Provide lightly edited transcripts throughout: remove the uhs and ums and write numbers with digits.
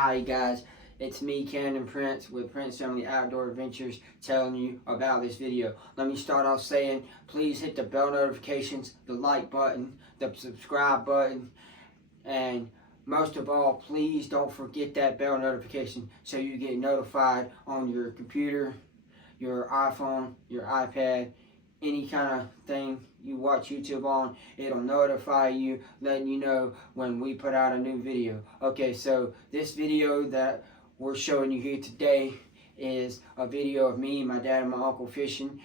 Hi guys, it's me, Camden Prince, with Prince Family Outdoor Adventures, telling you about this video. Let me start off saying, please hit the bell notifications, the like button, the subscribe button, and most of all, please don't forget that bell notification so you get notified on your computer, your iPhone, your iPad, any kind of thing you watch YouTube on. It'll notify you, letting you know when we put out a new video. Okay, so this video that we're showing you here today is a video of me, my dad, and my uncle fishing,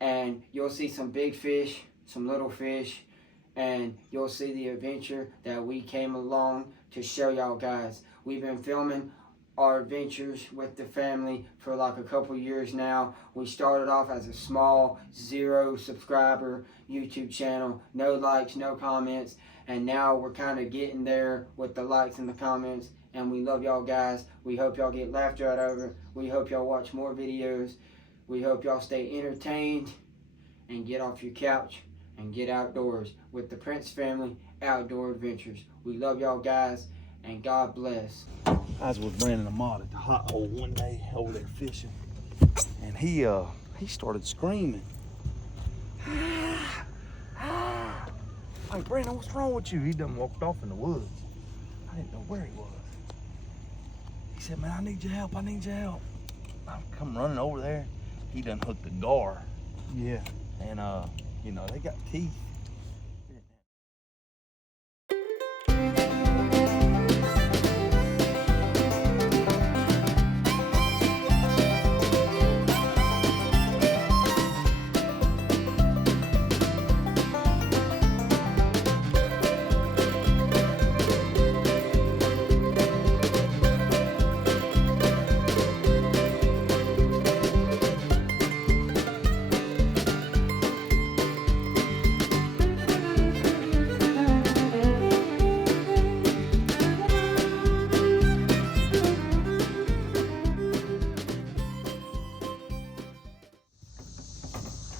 and you'll see some big fish, some little fish, and you'll see the adventure that we came along to show y'all guys. We've been filming our adventures with the family for like a couple years now. We started off as a small 0 subscriber YouTube channel, no likes, no comments, and now we're kind of getting there with the likes and the comments, and we love y'all guys. We hope y'all get laughed out over. We hope y'all watch more videos. We hope y'all stay entertained and get off your couch and get outdoors with the Prince Family Outdoor Adventures. We love y'all guys, and God bless. I was with Brandon Amott at the hot hole one day over there fishing, and he started screaming. Hey, Brandon, what's wrong with you? He done walked off in the woods. I didn't know where he was. He said, man, I need your help, I need your help. I come running over there. He done hooked a gar. Yeah. And you know, they got teeth.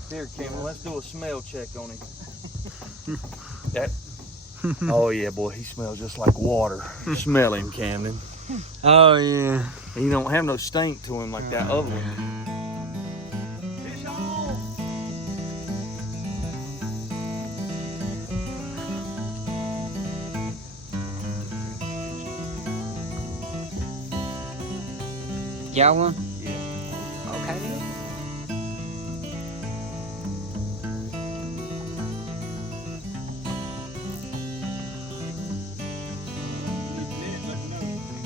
Here, Cameron, let's do a smell check on him. Oh yeah, boy, he smells just like water. Smell him, Camden. Oh yeah. He don't have no stink to him like that other one. Fish on! Got one? Yeah. Okay.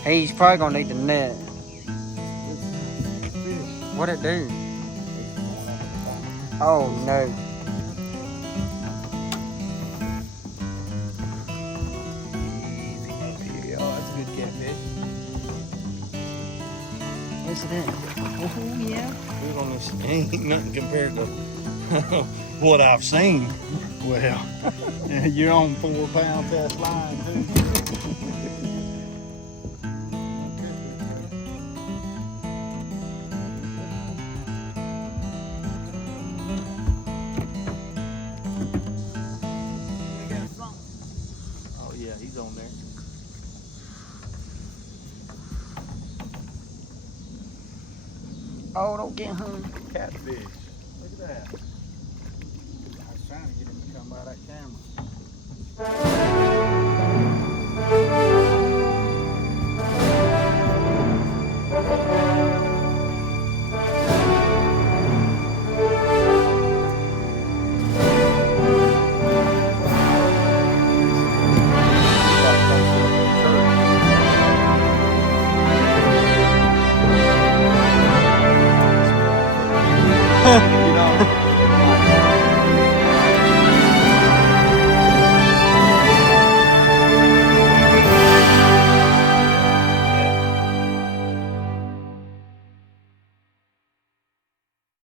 He's probably gonna need the net. What'd it do? Oh no. Easy over here. Oh, that's a good catfish. What's it in? Oh yeah. Good on this. Ain't nothing compared to what I've seen. Well, you're on 4-pound test line too. Oh yeah, he's on there. Oh, don't get hung. Catfish. Look at that. I was trying to get him to come by that camera.